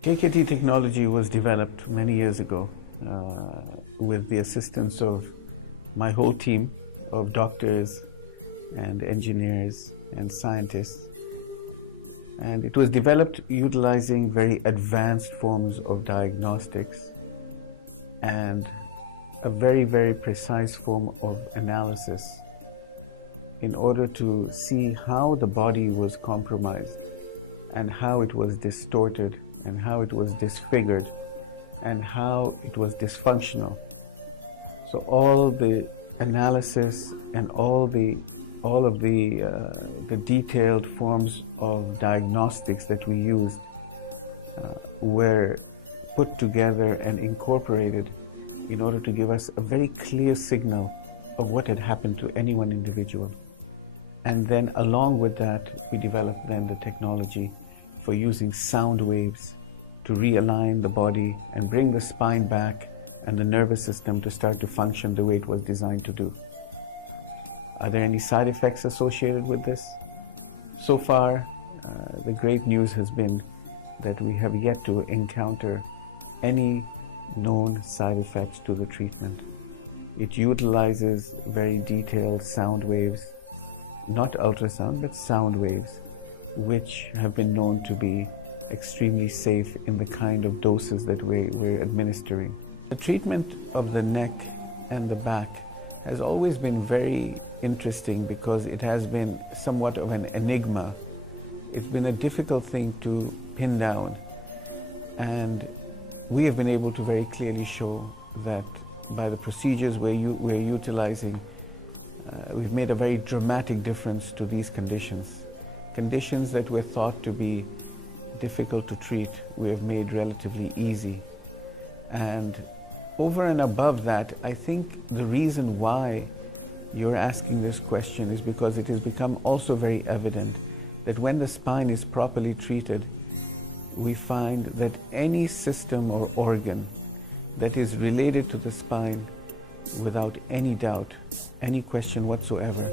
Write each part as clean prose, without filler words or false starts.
KKT technology was developed many years ago with the assistance of my whole team of doctors and engineers and scientists. And it was developed utilizing very advanced forms of diagnostics and a very, very precise form of analysis in order to see how the body was compromised and how it was distorted and how it was disfigured and how it was dysfunctional. So all the analysis and all of the detailed forms of diagnostics that we used were put together and incorporated in order to give us a very clear signal of what had happened to any one individual. And then along with that, we developed then the technology for using sound waves to realign the body and bring the spine back and the nervous system to start to function the way it was designed to do. Are there any side effects associated with this? So far, the great news has been that we have yet to encounter any known side effects to the treatment. It utilizes very detailed sound waves, not ultrasound, but sound waves, which have been known to be extremely safe in the kind of doses that we're administering. The treatment of the neck and the back has always been very interesting because it has been somewhat of an enigma. It's been a difficult thing to pin down, and we have been able to very clearly show that by the procedures we're utilizing, we've made a very dramatic difference to these conditions. Conditions that were thought to be difficult to treat, we have made relatively easy. And over and above that, I think the reason why you're asking this question is because it has become also very evident that when the spine is properly treated, we find that any system or organ that is related to the spine, without any doubt, any question whatsoever,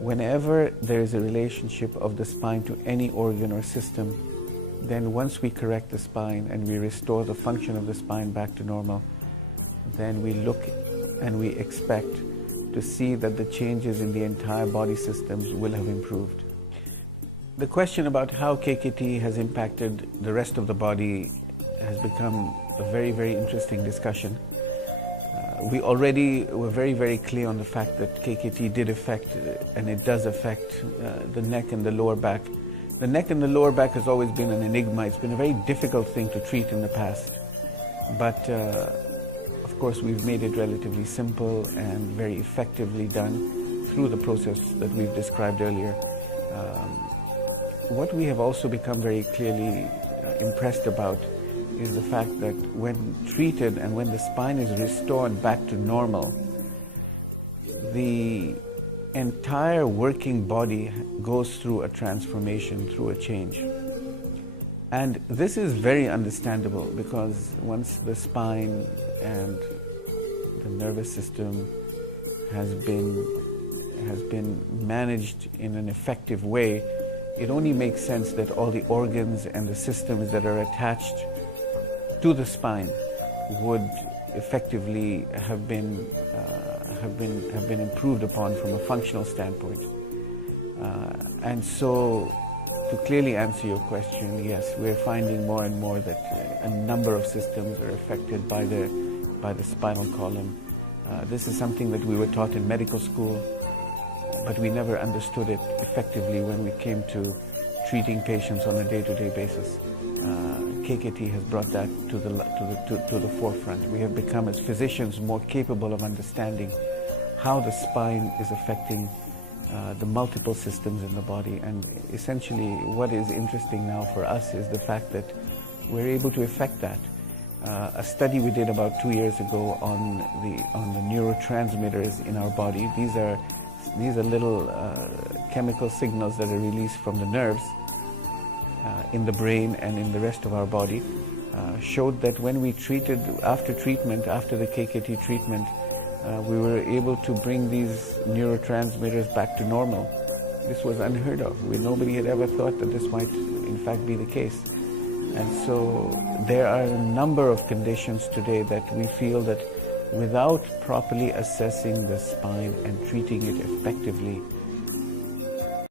whenever there is a relationship of the spine to any organ or system, then once we correct the spine and we restore the function of the spine back to normal, then we look and we expect to see that the changes in the entire body systems will have improved. The question about how KKT has impacted the rest of the body has become a very, very interesting discussion. We already were very, very clear on the fact that KKT did affect, and it does affect, the neck and the lower back. The neck and the lower back has always been an enigma. It's been a very difficult thing to treat in the past. But of course, we've made it relatively simple and very effectively done through the process that we've described earlier. What we have also become very clearly impressed about is the fact that when treated and when the spine is restored back to normal, the entire working body goes through a transformation, through a change. And this is very understandable because once the spine and the nervous system has been managed in an effective way, it only makes sense that all the organs and the systems that are attached to the spine would effectively have been improved upon from a functional standpoint. And so, to clearly answer your question, yes, we're finding more and more that a number of systems are affected by the spinal column. This is something that we were taught in medical school, but we never understood it effectively when we came to treating patients on a day-to-day basis. KKT has brought that to the forefront. We have become, as physicians, more capable of understanding how the spine is affecting the multiple systems in the body. And essentially, what is interesting now for us is the fact that we're able to affect that. A study we did about 2 years ago on the neurotransmitters in our body. These are little chemical signals that are released from the nerves in the brain and in the rest of our body, showed that when we treated, after the KKT treatment, we were able to bring these neurotransmitters back to normal. This was unheard of. Nobody had ever thought that this might in fact be the case. And so there are a number of conditions today that we feel that without properly assessing the spine and treating it effectively,